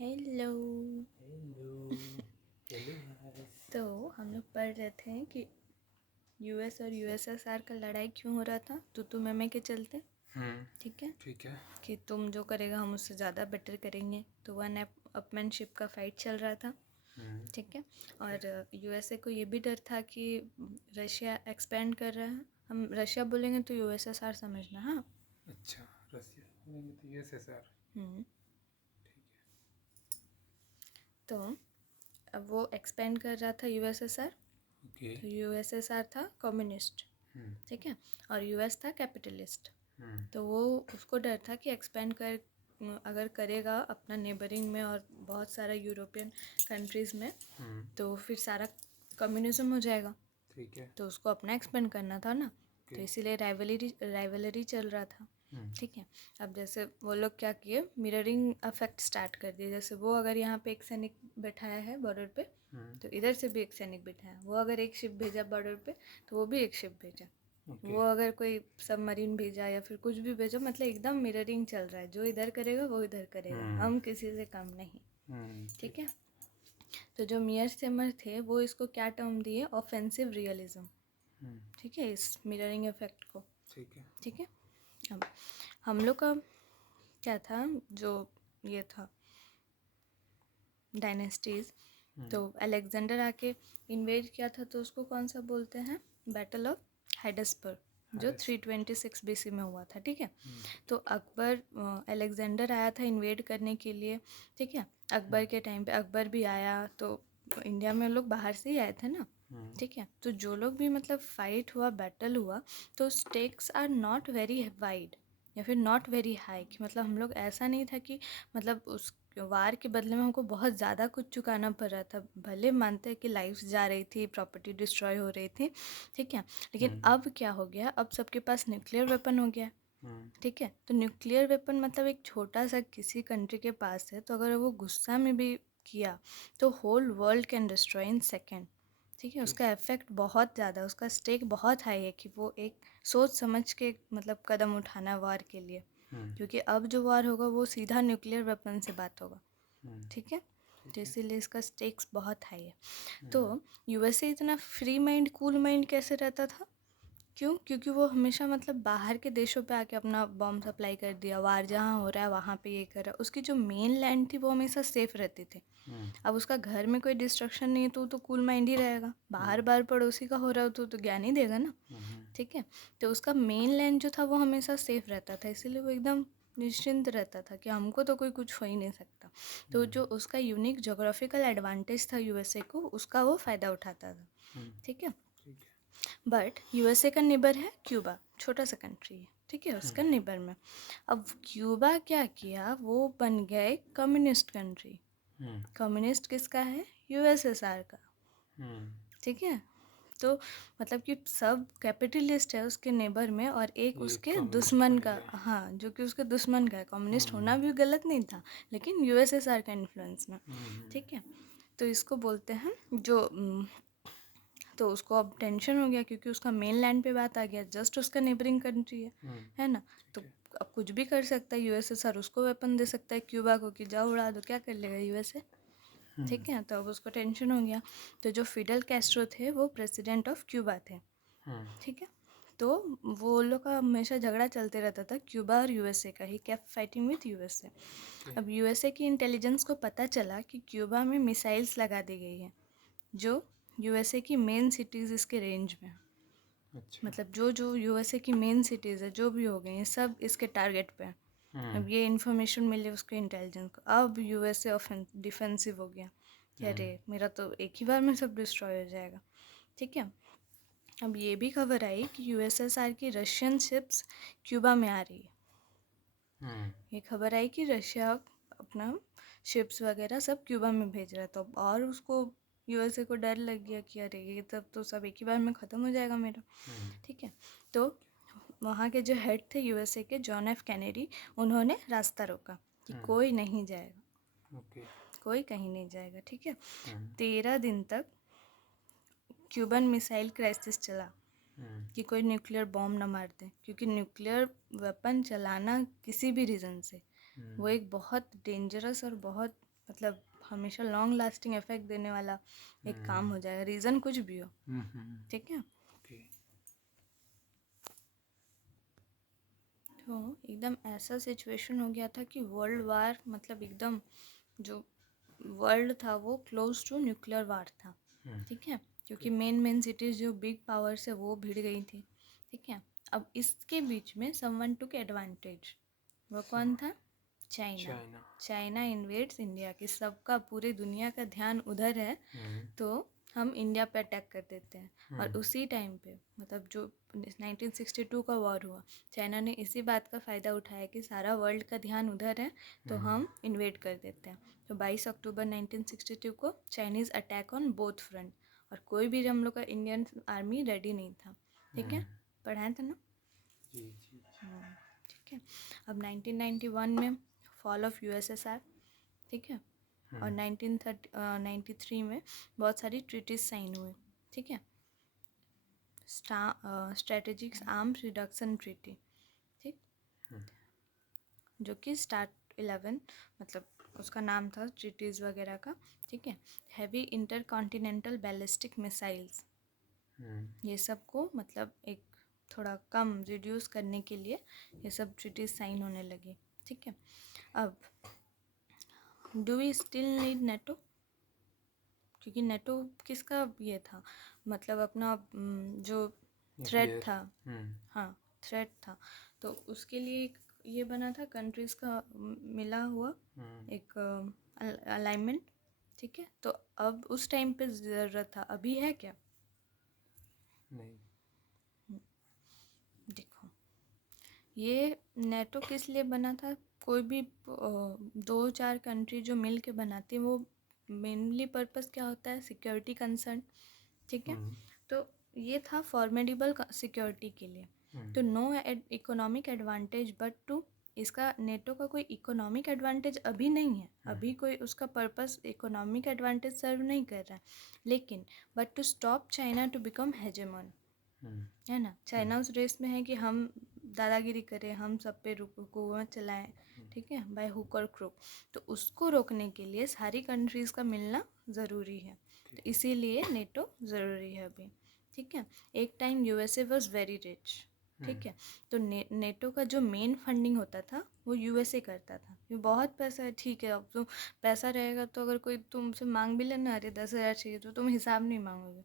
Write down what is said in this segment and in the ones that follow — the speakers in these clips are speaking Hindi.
हेलो। हेलो। Hello guys. तो हम लोग पढ़ रहे थे कि यूएस और यूएसएसआर का लड़ाई क्यों हो रहा था, तू मैं के चलते। ठीक है ठीक है। कि तुम जो करेगा हम उससे ज़्यादा बेटर करेंगे, तो वन अपमैनशिप का फाइट चल रहा था। ठीक है। और यूएसए को ये भी डर था कि रशिया एक्सपेंड कर रहा है। हम रशिया बोलेंगे तो यूएसएसआर समझना। हाँ, अच्छा, रसिया बोलेंगे तो यूएसएसआर। हम्म। ठीक तो अब वो एक्सपेंड कर रहा था यूएसएसआर। है। ओके। तो यूएसएसआर था कम्युनिस्ट, ठीक है, और यूएस था कैपिटलिस्ट। तो वो उसको डर था कि एक्सपेंड कर अगर करेगा अपना नेबरिंग में और बहुत सारा यूरोपियन कंट्रीज़ में, तो फिर सारा कम्युनिज्म हो जाएगा। ठीक है। तो उसको अपना एक्सपेंड करना था ना, तो ओके। इसीलिए राइवलरी चल रहा था। ठीक है। अब जैसे वो लोग क्या किए, मिररिंग अफेक्ट स्टार्ट कर दिए। जैसे वो अगर यहाँ पे एक सैनिक बैठाया है बॉर्डर पे, तो इधर से भी एक सैनिक बैठाया। वो अगर एक शिप भेजा बॉर्डर पे, तो वो भी एक शिप भेजा। ओके। वो अगर कोई सबमरीन भेजा या फिर कुछ भी भेजा, मतलब एकदम मिररिंग चल रहा है। जो इधर करेगा वो इधर करेगा, हम किसी से कम नहीं। ठीक है। तो जो मियर सेमर थे वो इसको क्या टर्म दिए, ऑफेंसिव रियलिज्म। ठीक है, इस मिररिंग इफेक्ट को। ठीक है। ठीक है। अब हम लोग का क्या था, जो ये था डायनेस्टीज, तो अलेक्जेंडर आके इन्वेड किया था, तो उसको कौन सा बोलते हैं, बैटल ऑफ हाइडसबर्ग, जो 326 बीसी में हुआ था। ठीक है। तो अकबर, अलेक्जेंडर आया था इन्वेड करने के लिए। ठीक है। अकबर के टाइम पे अकबर भी आया, तो इंडिया में लोग बाहर से ही आए थे ना। ठीक है। तो जो लोग भी मतलब फाइट हुआ, बैटल हुआ, तो stakes are not very wide या फिर नॉट वेरी हाई, कि मतलब हम लोग ऐसा नहीं था कि मतलब उस वार के बदले में हमको बहुत ज़्यादा कुछ चुकाना पड़ रहा था। भले मानते हैं कि लाइफ्स जा रही थी, प्रॉपर्टी डिस्ट्रॉय हो रही थी, ठीक है, लेकिन अब क्या हो गया, अब सबके पास न्यूक्लियर वेपन हो गया। ठीक है। तो न्यूक्लियर वेपन मतलब एक छोटा सा किसी कंट्री के पास है, तो अगर वो गुस्सा में भी किया तो whole world can destroy in second. ठीक है। उसका इफेक्ट बहुत ज़्यादा, उसका स्टेक बहुत हाई है कि वो एक सोच समझ के मतलब कदम उठाना वार के लिए, क्योंकि अब जो वार होगा वो सीधा न्यूक्लियर वेपन से बात होगा। ठीक है। तो इसीलिए इसका स्टेक्स बहुत हाई है। तो यूएसए इतना फ्री माइंड, कूल माइंड कैसे रहता था? क्यों? क्योंकि वो हमेशा मतलब बाहर के देशों पे आके अपना बॉम्ब सप्लाई कर दिया, वार जहाँ हो रहा है वहाँ पे ये कर रहा है। उसकी जो मेन लैंड थी वो हमेशा सेफ रहती थी। अब उसका घर में कोई डिस्ट्रक्शन नहीं है तो कूल माइंड ही रहेगा। बाहर बार पड़ोसी का हो रहा हो तो ज्ञान ही देगा ना। ठीक है। तो उसका मेन लैंड जो था वो हमेशा सेफ रहता था, इसीलिए वो एकदम निश्चिंत रहता था कि हमको तो कोई कुछ हो ही नहीं सकता। तो जो उसका यूनिक जोग्राफिकल एडवांटेज था यूएसए को, उसका वो फ़ायदा उठाता था। ठीक है। ठीक है। बट यूएसए का नेबर है क्यूबा, छोटा सा कंट्री है। ठीक है, उसका नेबर में अब क्यूबा क्या किया, वो बन गया एक कम्युनिस्ट कंट्री। कम्युनिस्ट किसका है? यूएसएसआर का। ठीक है। तो मतलब कि सब कैपिटलिस्ट है उसके नेबर में, और एक उसके दुश्मन का, हाँ, जो कि उसके दुश्मन का है। कम्युनिस्ट होना भी गलत नहीं था, लेकिन यूएसएसआर का इन्फ्लुएंस में। ठीक है। तो इसको बोलते हैं जो तो उसको अब टेंशन हो गया, क्योंकि उसका मेन लैंड पे बात आ गया, जस्ट उसका नेबरिंग कंट्री है ना। तो अब कुछ भी कर सकता है यूएसएसआर, उसको वेपन दे सकता है क्यूबा को कि जाओ उड़ा दो, क्या कर लेगा यूएसए। ठीक है। तो अब उसको टेंशन हो गया। तो जो फिडल कैस्ट्रो थे वो प्रेसिडेंट ऑफ क्यूबा थे। ठीक है। तो वो लोग का हमेशा झगड़ा चलते रहता था, क्यूबा और यूएसए का ही, केप्ट फाइटिंग विथ यूएसए। अब यूएसए की इंटेलिजेंस को पता चला कि क्यूबा में मिसाइल्स लगा दी गई है, जो यूएसए की मेन सिटीज़ इसके रेंज में। अच्छा। मतलब जो जो यूएसए की मेन सिटीज़ है, जो भी हो गई हैं, सब इसके टारगेट पे हैं। अब ये इन्फॉर्मेशन मिली उसको इंटेलिजेंस को, अब यूएसए डिफेंसिव हो गया कि अरे मेरा तो एक ही बार में सब डिस्ट्रॉय हो जाएगा। ठीक है। अब ये भी खबर आई कि यूएसएसआर की रशियन शिप्स क्यूबा में आ रही है। ये खबर आई कि रशिया अपना शिप्स वगैरह सब क्यूबा में भेज रहा है। तो और उसको यूएसए को डर लग गया कि अरे ये तब तो सब एक ही बार में ख़त्म हो जाएगा मेरा। ठीक है। तो वहाँ के जो हेड थे यूएसए के, जॉन एफ कैनेडी, उन्होंने रास्ता रोका कि कोई नहीं जाएगा, ओके। कोई कहीं नहीं जाएगा। ठीक है। 13 दिन तक क्यूबन मिसाइल क्राइसिस चला कि कोई न्यूक्लियर बॉम्ब ना मार दे, क्योंकि न्यूक्लियर वेपन चलाना किसी भी रीज़न से वो एक बहुत डेंजरस और बहुत मतलब हमेशा लॉन्ग लास्टिंग इफेक्ट देने वाला एक काम हो जाएगा, रीज़न कुछ भी हो, ठीक है। ओके। तो एकदम ऐसा सिचुएशन हो गया था कि वर्ल्ड वार, मतलब एकदम जो वर्ल्ड था वो क्लोज टू न्यूक्लियर वार था, ठीक है, क्योंकि मेन सिटीज़ जो बिग पावर्स है वो भिड़ गई थी, ठीक है। अब इसके बीच में समवन टुक एडवांटेज, वो कौन था? चाइना। चाइना इन्वेड्स इंडिया, की सबका पूरे दुनिया का ध्यान उधर है, तो हम इंडिया पे अटैक कर देते हैं। और उसी टाइम पे मतलब जो 1962 का वॉर हुआ, चाइना ने इसी बात का फ़ायदा उठाया कि सारा वर्ल्ड का ध्यान उधर है, तो हम इन्वेड कर देते हैं। तो 22 अक्टूबर 1962 को Chinese attack on both front, और कोई भी हम लोग का इंडियन आर्मी रेडी नहीं था, ठीक है, पढ़ाया था ना। ठीक है। अब 1991 में फॉल ऑफ यूएसएसआर, ठीक है, और 1993 में बहुत सारी ट्रीटीज साइन हुए, ठीक है। स्ट्रेटेजिक आर्म्स रिडक्शन ट्रीटी, ठीक, जो कि स्टार्ट 11, मतलब उसका नाम था ट्रीटीज़ वगैरह का, ठीक है। Heavy inter continental ballistic missiles, ये सब को मतलब एक थोड़ा कम रिड्यूस करने के लिए ये सब ट्रीटीज साइन होने लगी, ठीक है। अब do we still need NATO, क्योंकि नेटो किसका ये था, मतलब अपना जो थ्रेट था, हाँ थ्रेट था, तो उसके लिए एक ये बना था, कंट्रीज़ का मिला हुआ एक अलाइनमेंट, ठीक है। तो अब उस टाइम पे ज़रूरत था, अभी है क्या? नहीं। देखो, ये नेटो किस लिए बना था? कोई भी 2-4 कंट्री जो मिल के बनाती है, वो मेनली पर्पस क्या होता है? सिक्योरिटी कंसर्न, ठीक है। तो ये था फॉर्मेडेबल सिक्योरिटी के लिए, तो no economic advantage but to, इसका नेटो का कोई इकोनॉमिक एडवांटेज अभी नहीं है, अभी कोई उसका पर्पस इकोनॉमिक एडवांटेज सर्व नहीं कर रहा है, लेकिन but to stop China to become hegemon, है ना। चाइना उस रेस में है कि हम दादागिरी करें, हम सब पे हुकूमत चलाएं, ठीक है, बाय हुक और क्रुक, तो उसको रोकने के लिए सारी कंट्रीज़ का मिलना ज़रूरी है, तो इसीलिए नेटो ज़रूरी है अभी, ठीक है। एक time USA was very rich, ठीक है, तो नेटो का जो मेन फंडिंग होता था वो यूएसए करता था, ये बहुत पैसा है, ठीक है। अब तो पैसा रहेगा तो अगर कोई तुमसे मांग भी लेना, अरे 10,000 चाहिए, तो तुम हिसाब नहीं मांगोगे,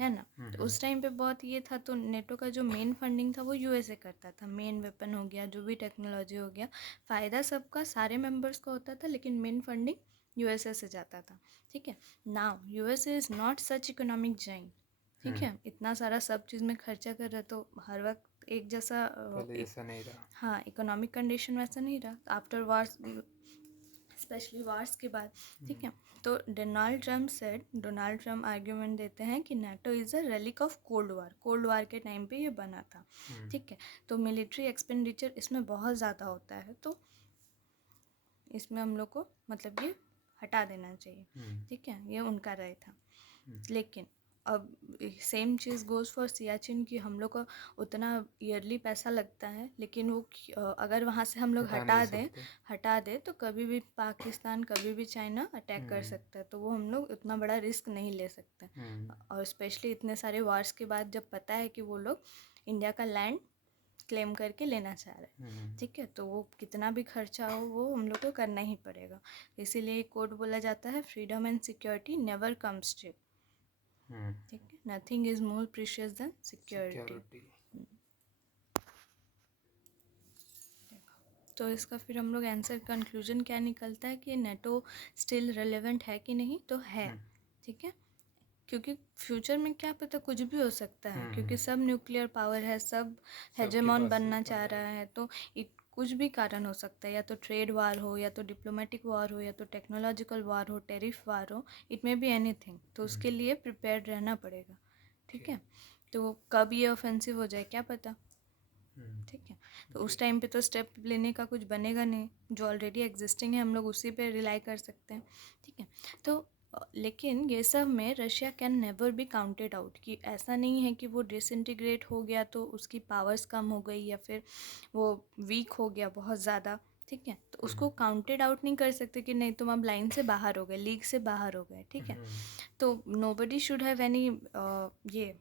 है ना। तो उस टाइम पे बहुत ये था, तो नेटो का जो मेन फंडिंग था वो यूएसए करता था, मेन वेपन हो गया, जो भी टेक्नोलॉजी हो गया, फ़ायदा सबका सारे मेंबर्स का होता था, लेकिन मेन फंडिंग यूएसए से जाता था, ठीक है। Now USA is not such economic giant, ठीक है, इतना सारा सब चीज़ में खर्चा कर रहे, तो हर वक्त एक जैसा पहले जैसा नहीं रहा, हाँ इकोनॉमिक कंडीशन वैसा नहीं रहा आफ्टर वार्स, स्पेशली वार्स के बाद, ठीक है। तो डोनाल्ड ट्रम्प आर्ग्यूमेंट देते हैं कि NATO is a relic of cold war के टाइम पे ये बना था, ठीक है। तो मिलिट्री एक्सपेंडिचर इसमें बहुत ज़्यादा होता है, तो इसमें हम लोग को मतलब ये हटा देना चाहिए, ठीक है, ये उनका राय था। लेकिन अब same cheese goes for Siachen की, हम लोग को उतना ईयरली पैसा लगता है, लेकिन वो अगर वहाँ से हम लोग हटा दें तो कभी भी पाकिस्तान, कभी भी चाइना अटैक कर सकता है, तो वो हम लोग उतना बड़ा रिस्क नहीं ले सकते, और स्पेशली इतने सारे वार्स के बाद जब पता है कि वो लोग इंडिया का लैंड क्लेम करके लेना चाह रहे हैं, ठीक है, तो वो कितना भी खर्चा हो वो हम लोग को करना ही पड़ेगा। इसीलिए कोड बोला जाता है, freedom and security never comes cheap, ठीक है, nothing is more precious than security. तो इसका फिर हम लोग आंसर कंक्लूजन क्या निकलता है कि नेटो स्टिल रेलेवेंट है कि नहीं, तो है, ठीक है, क्योंकि फ्यूचर में क्या पता कुछ भी हो सकता है, क्योंकि सब न्यूक्लियर पावर है, सब हेजेमॉन बनना चाह रहा है, तो कुछ भी कारण हो सकता है, या तो ट्रेड वार हो, या तो डिप्लोमेटिक वार हो, या तो टेक्नोलॉजिकल वार हो, टेरिफ वार हो, इट मे बी एनीथिंग, तो उसके लिए प्रिपेयर्ड रहना पड़ेगा, ठीक है। तो कब ये ऑफेंसिव हो जाए क्या पता, ठीक है। तो उस टाइम पे तो स्टेप लेने का कुछ बनेगा नहीं, जो ऑलरेडी एग्जिस्टिंग है हम लोग उसी पे रिलाई कर सकते हैं, ठीक है। तो लेकिन ये सब में Russia can never be counted out, कि ऐसा नहीं है कि वो डिसइंटीग्रेट हो गया तो उसकी पावर्स कम हो गई, या फिर वो वीक हो गया बहुत ज़्यादा, ठीक है, तो उसको काउंटेड आउट नहीं कर सकते कि नहीं तुम अब लाइन से बाहर हो गए, लीग से बाहर हो गए, ठीक है। तो नोबडी शुड हैव एनी ये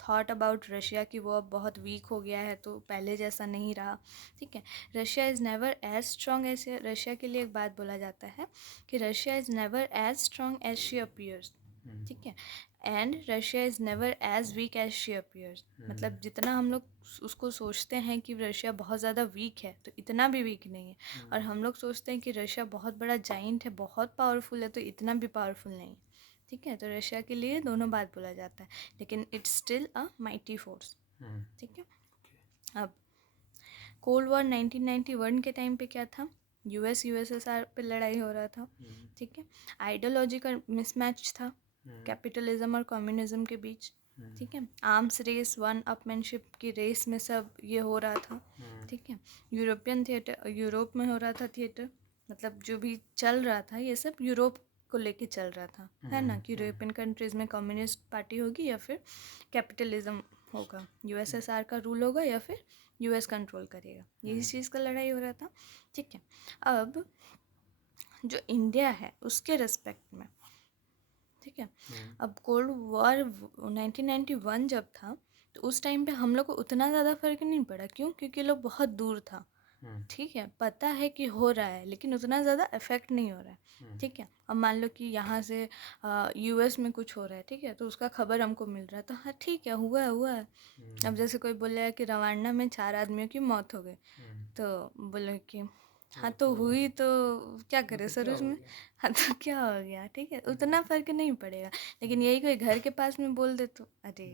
थॉट अबाउट रशिया कि वो अब बहुत वीक हो गया है तो पहले जैसा नहीं रहा, ठीक है। Russia is never as strong as, Russia के लिए एक बात बोला जाता है कि Russia is never as strong as she appears, ठीक है, and Russia is never as weak as she appears. मतलब जितना हम लोग उसको सोचते हैं कि रशिया बहुत ज़्यादा वीक है तो इतना भी वीक नहीं है, और हम लोग सोचते हैं कि रशिया बहुत बड़ा जाइंट है, बहुत पावरफुल है, तो इतना भी पावरफुल नहीं है, ठीक है। तो रशिया के लिए दोनों बात बोला जाता है, लेकिन it's still a mighty force, ठीक है। अब कोल्ड वॉर 1991 के टाइम पे क्या था, यूएसएसआर पे लड़ाई हो रहा था, ठीक है। आइडियोलॉजी का मिसमैच था कैपिटलिज्म और कम्युनिज्म के बीच, ठीक है। आर्म्स रेस, वन अपमैनशिप की रेस में सब ये हो रहा था, ठीक है। यूरोपियन थिएटर, यूरोप में हो रहा था थिएटर, मतलब जो भी चल रहा था ये सब यूरोप को लेके चल रहा था, है ना, कि यूरोपियन कंट्रीज में कम्युनिस्ट पार्टी होगी या फिर कैपिटलिज्म होगा, यूएसएसआर का रूल होगा या फिर यूएस कंट्रोल करेगा, यही चीज़ का लड़ाई हो रहा था, ठीक है। अब जो इंडिया है उसके रिस्पेक्ट में, ठीक है, अब कोल्ड वॉर 1991 जब था तो उस टाइम पे हम लोग को उतना ज़्यादा फर्क नहीं पड़ा, क्यों, क्योंकि लोग बहुत दूर था, ठीक है, पता है कि हो रहा है लेकिन उतना ज़्यादा इफेक्ट नहीं हो रहा है, ठीक है। अब मान लो कि यहाँ से यूएस में कुछ हो रहा है, ठीक है, तो उसका खबर हमको मिल रहा है तो हाँ ठीक है, हुआ है। अब जैसे कोई बोले कि रवांडा में 4 आदमियों की मौत हो गई, तो बोले कि हाँ तो हुई तो क्या करे सर उसमें, हाँ तो क्या हो गया, ठीक है, उतना फर्क नहीं पड़ेगा। लेकिन यही कोई घर के पास में बोल दे तो अरे,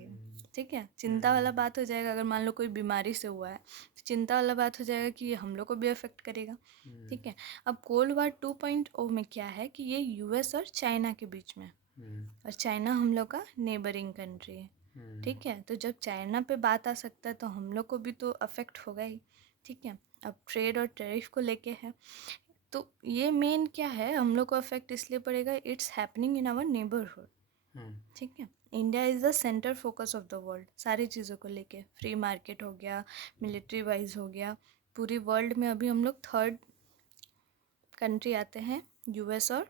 ठीक है, चिंता वाला बात हो जाएगा। अगर मान लो कोई बीमारी से हुआ है तो चिंता वाला बात हो जाएगा कि ये हम लोग को भी अफेक्ट करेगा, ठीक है। अब कोल्ड वार 2.0 में क्या है कि ये यूएस और चाइना के बीच में, और चाइना हम लोग का नेबरिंग कंट्री है, ठीक है। तो जब चाइना पे बात आ सकता है तो हम लोग को भी तो अफेक्ट होगा ही, ठीक है। अब ट्रेड और टैरिफ को लेके है, तो ये मेन क्या है, हम लोग को अफेक्ट इसलिए पड़ेगा, it's happening in our neighbourhood, ठीक है। India is the centre focus of the world, सारी चीज़ों को लेके, फ्री मार्केट हो गया, मिलिट्री वाइज हो गया, पूरी वर्ल्ड में अभी हम लोग 3rd कंट्री आते हैं यूएस और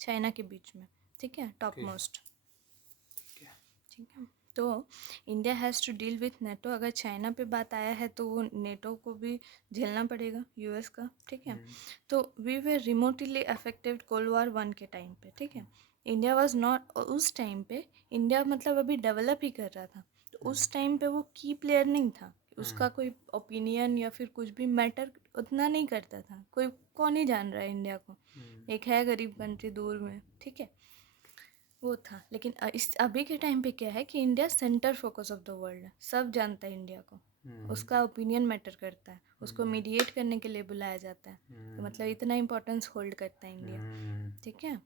चाइना के बीच में, ठीक है, टॉप मोस्ट, ठीक है। तो India has to deal with NATO, अगर चाइना पे बात आया है तो वो नेटो को भी झेलना पड़ेगा यूएस का, ठीक है। तो we were remotely affected cold war 1 के टाइम पे, ठीक है। इंडिया वाज नॉट, उस टाइम पे इंडिया मतलब अभी डेवलप ही कर रहा था, तो उस टाइम पे वो की प्लेयर नहीं था, उसका कोई ओपिनियन या फिर कुछ भी मैटर उतना नहीं करता था, कोई कौन ही जान रहा है इंडिया को, एक है गरीब कंट्री दूर में, ठीक है, वो था। लेकिन इस अभी के टाइम पे क्या है कि India centre focus of the world है, सब जानता है इंडिया को, उसका ओपिनियन मैटर करता है, उसको मीडिएट करने के लिए बुलाया जाता है, तो मतलब इतना इम्पोर्टेंस होल्ड करता है इंडिया, ठीक है।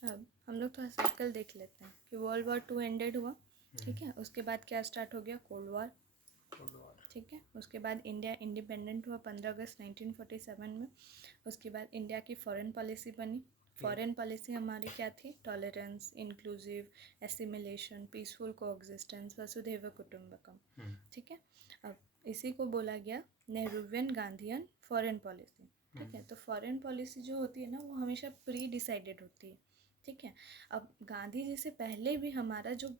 अब हम लोग थोड़ा साइकिल देख लेते हैं कि वर्ल्ड वॉर 2 एंडेड हुआ, ठीक है, उसके बाद क्या स्टार्ट हो गया, कोल्ड वॉर, ठीक है। उसके बाद इंडिया इंडिपेंडेंट हुआ 15 अगस्त 1947 में, उसके बाद इंडिया की फॉरेन पॉलिसी बनी, फॉरेन पॉलिसी हमारी क्या थी, tolerance, inclusive, assimilation, peaceful coexistence, वसुधैव कुटुंबकम, ठीक है। अब इसी को बोला गया नेहरूवियन गांधीयन फॉरेन पॉलिसी, ठीक है। तो फॉरेन पॉलिसी जो होती है ना वो हमेशा प्री डिसाइडेड होती है, ठीक है। अब गांधी जी से पहले भी हमारा जो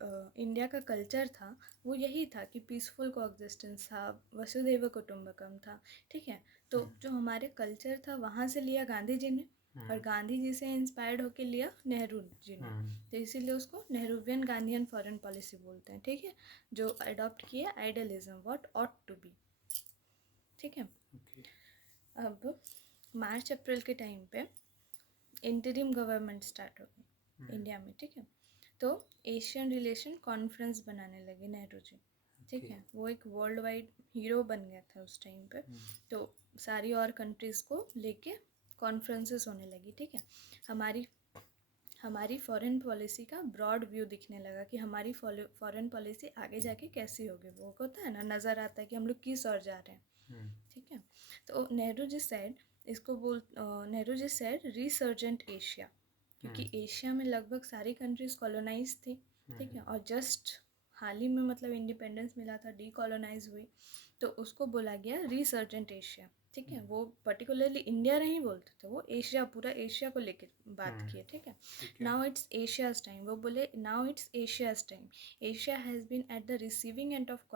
इंडिया का कल्चर था वो यही था कि पीसफुल कोएग्जिस्टेंस था, वसुधैव कुटुंबकम था, ठीक है। तो जो हमारे कल्चर था वहाँ से लिया गांधी जी ने, और गांधी जी से इंस्पायर्ड होके लिया नेहरू जी ने, तो इसीलिए उसको नेहरूवियन गांधीयन फॉरेन पॉलिसी बोलते हैं, ठीक है, जो अडॉप्ट किया idealism, what ought to be, ठीक है। अब मार्च अप्रैल के टाइम पे इंटरिम गवर्नमेंट स्टार्ट हो गई इंडिया में, ठीक है। तो एशियन रिलेशन कॉन्फ्रेंस बनाने लगे नेहरू जी, ठीक है। वो एक वर्ल्ड वाइड हीरो बन गया था उस टाइम पे, तो सारी और कंट्रीज़ को लेके कॉन्फ्रेंसेस होने लगी, ठीक है। हमारी फॉरेन पॉलिसी का ब्रॉड व्यू दिखने लगा कि हमारी फॉरेन पॉलिसी आगे जाके कैसी होगी, वो होता है ना, नज़र आता है कि हम लोग किस ओर जा रहे हैं, ठीक है। तो Nehru ji said resurgent Asia, क्योंकि एशिया में लगभग सारी कंट्रीज कॉलोनाइज थी, ठीक है, और जस्ट हाल ही में मतलब इंडिपेंडेंस मिला था, डीकॉलोनाइज हुई, तो उसको बोला गया रिसर्जेंट एशिया। ठीक है, वो पर्टिकुलरली इंडिया नहीं बोलते थे, वो एशिया, पूरा एशिया को लेके बात किए। ठीक है, नाउ इट्स एशियाज टाइम, वो बोले now it's Asia's time, Asia has been at the receiving end of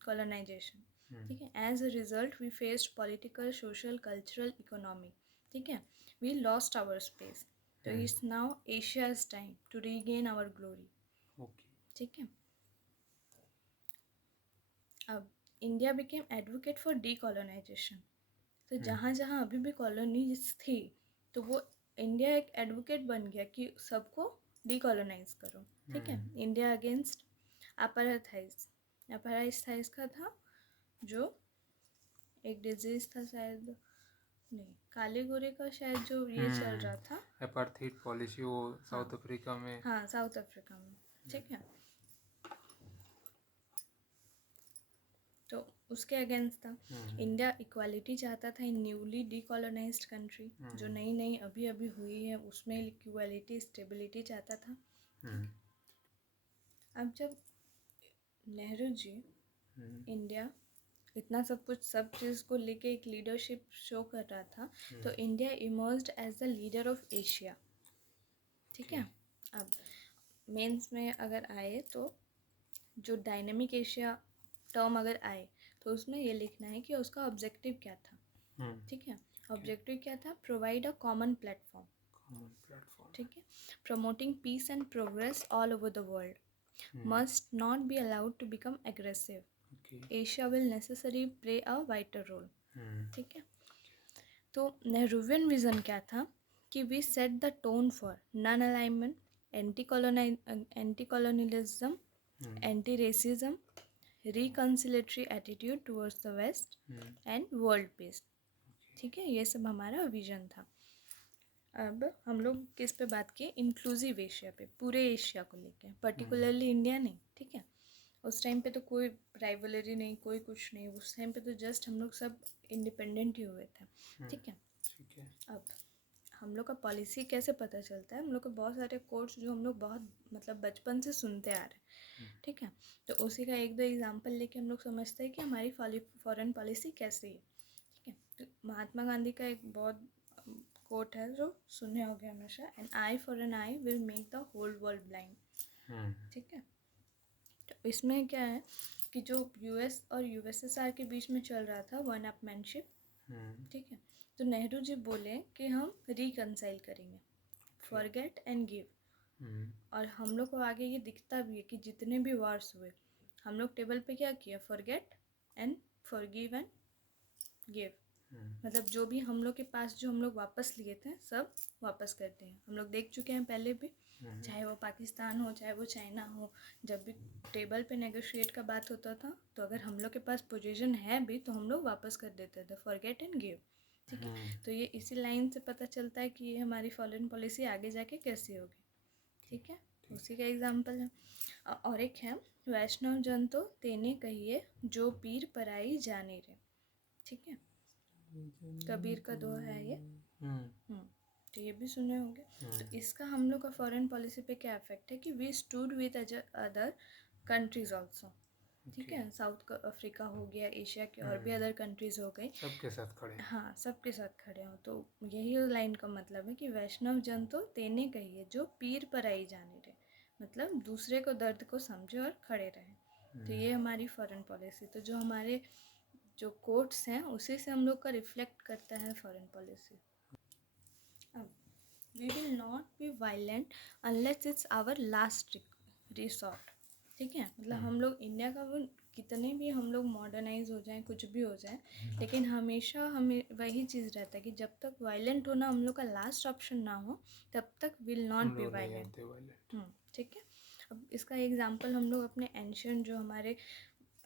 colonisation. ठीक है, as a result we faced political, social, cultural, economic. ठीक है, वी लॉस्ट आवर स्पेस, तो it's now Asia's time to regain our glory. ठीक है, अब India became advocate for decolonisation, तो जहाँ जहाँ अभी भी कॉलोनीज थी तो वो इंडिया एक एडवोकेट बन गया कि सबको डीकॉलोनाइज करो। ठीक है, इंडिया अगेंस्ट अपार्थाइज का था, जो एक डिजीज था शायद, नहीं, काले गोरे का शायद जो ये चल रहा था, अपार्थाइड पॉलिसी, वो साउथ अफ्रीका में। हाँ, साउथ अफ्रीका में। ठीक है, तो उसके अगेंस्ट था। इंडिया इक्वालिटी चाहता था इन न्यूली डीकॉलोनाइज्ड कंट्री, जो नई नई अभी अभी हुई है, उसमें इक्वालिटी, स्टेबिलिटी चाहता था। अब जब नेहरू जी इंडिया इतना सब कुछ, सब चीज़ को लेके एक लीडरशिप शो कर रहा था, तो India emerged as the leader of Asia. ठीक है, अब मेंस में अगर आए तो जो डायनेमिक एशिया टर्म अगर आए तो उसमें ये लिखना है कि उसका ऑब्जेक्टिव क्या था। ठीक है, ऑब्जेक्टिव क्या था? Provide a common platform. ठीक है, promoting peace and progress all over the world, must not be allowed to become aggressive, Asia will necessary play a wider role. ठीक है, तो नेहरूवियन विजन क्या था कि we set the tone for non alignment, anti colonialism, anti racism, reconciliatory attitude towards the west and world peace. ठीक है, ये सब हमारा विजन था। अब हम लोग किस पे बात किए? इंक्लूसिव एशिया पे, पूरे एशिया को लेके, पर्टिकुलरली इंडिया नहीं। ठीक है, उस टाइम पे तो कोई राइवलरी नहीं, कोई कुछ नहीं, उस टाइम पे तो जस्ट हम लोग सब इंडिपेंडेंट ही हुए थे। ठीक है, अब हम लोग का पॉलिसी कैसे पता चलता है? हम लोग को बहुत सारे कोट्स जो हम लोग बहुत मतलब बचपन से सुनते आ रहे हैं। ठीक है, तो उसी का एक दो एग्जांपल लेके हम लोग समझते हैं कि हमारी फॉरेन पॉलिसी कैसी है। ठीक है, तो महात्मा गांधी का एक बहुत कोट है जो सुने होंगे हमेशा, an eye for an eye will make the whole world blind. ठीक है, तो इसमें क्या है कि जो यूएस और यूएसएसआर के बीच में चल रहा था वन अपमैनशिप। ठीक है, तो नेहरू जी बोले कि हम रिकनसाइल करेंगे, फॉरगेट एंड गिव। और हम लोग को आगे ये दिखता भी है कि जितने भी वार्स हुए, हम लोग टेबल पे क्या किया? Forget and forgive and give. मतलब जो भी हम लोग के पास जो हम लोग वापस लिए थे सब वापस करते हैं। हम लोग देख चुके हैं पहले भी, चाहे वो पाकिस्तान हो, चाहे वो चाइना हो, जब भी टेबल पे नेगोशिएट का बात होता था तो अगर हम लोग के पास पोजीशन है भी तो हम लोग वापस कर देते थे, फॉरगेट एंड गिव। ठीक है, तो ये इसी लाइन से पता चलता है कि ये हमारी फॉरेन पॉलिसी आगे जाके कैसी होगी। ठीक है, उसी का एग्जाम्पल है। और एक है, वैष्णव जन तो तेने कहिए जो पीर पराई जाने रे। ठीक है, कबीर का दोहा है ये। तो ये भी सुने होंगे। तो इसका हम लोग का फॉरेन पॉलिसी पे क्या इफेक्ट है कि we stood with other countries also. ठीक है, साउथ अफ्रीका हो गया, एशिया के और भी अदर कंट्रीज हो गई, सबके साथ खड़े। हाँ, सबके साथ खड़े हो। तो यही लाइन का मतलब है कि वैष्णव जन तो तेने कहिए जो पीर पराई जाने रहे, मतलब दूसरे को दर्द को समझे और खड़े रहे। तो ये हमारी फॉरेन पॉलिसी, तो जो हमारे जो कोट्स हैं उसी से हम लोग का रिफ्लेक्ट करता है फॉरेन पॉलिसी। अब we will not be violent unless it's our last resort. ठीक है, मतलब हम लोग इंडिया का वो कितने भी हम लोग मॉडर्नाइज हो जाएं, कुछ भी हो जाए, लेकिन हमेशा हमें वही चीज़ रहता है कि जब तक वायलेंट होना हम लोग का लास्ट ऑप्शन ना हो तब तक विल नॉट बी वायलेंट। ठीक है, अब इसका एग्जांपल हम लोग अपने एंशियंट जो हमारे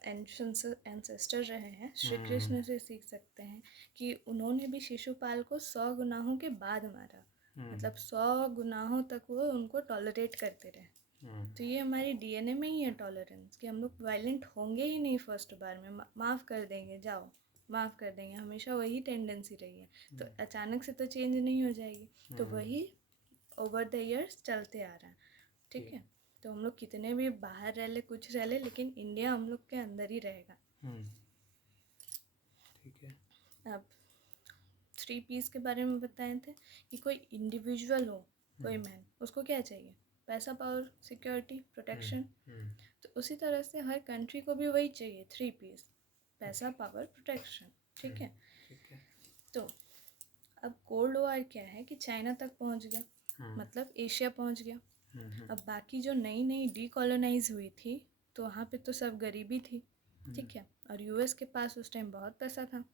एंसेस्टर रहे हैं श्री कृष्ण से सीख सकते हैं कि उन्होंने भी शिशुपाल को 100 गुनाहों के बाद मारा, मतलब 100 गुनाहों तक वो उनको टॉलरेट करते रहे। तो ये हमारी डीएनए में ही है टॉलरेंस, कि हम लोग वायलेंट होंगे ही नहीं फर्स्ट बार में, माफ़ कर देंगे, जाओ माफ़ कर देंगे, हमेशा वही टेंडेंसी रही है। तो अचानक से तो चेंज नहीं हो जाएगी, तो वही ओवर द ईयर्स चलते आ रहा है। ठीक है, तो हम लोग कितने भी बाहर रह ले कुछ रह ले, लेकिन इंडिया हम लोग के अंदर ही रहेगा। ठीक है। अब 3 Ps के बारे में बताए थे कि कोई इंडिविजुअल हो, कोई मैन, उसको क्या चाहिए? पैसा, पावर, सिक्योरिटी, प्रोटेक्शन। तो उसी तरह से हर कंट्री को भी वही चाहिए, 3 Ps, पैसा, पावर, प्रोटेक्शन। ठीक है। ठीक है। तो अब कोल्ड वॉर क्या है कि चाइना तक पहुंच गया, मतलब एशिया पहुंच गया। अब बाकी जो नई नई डीकोलोनाइज हुई थी, तो वहाँ पे तो सब गरीबी थी। ठीक है। और यूएस के पास उस टाइम बहुत पैसा था,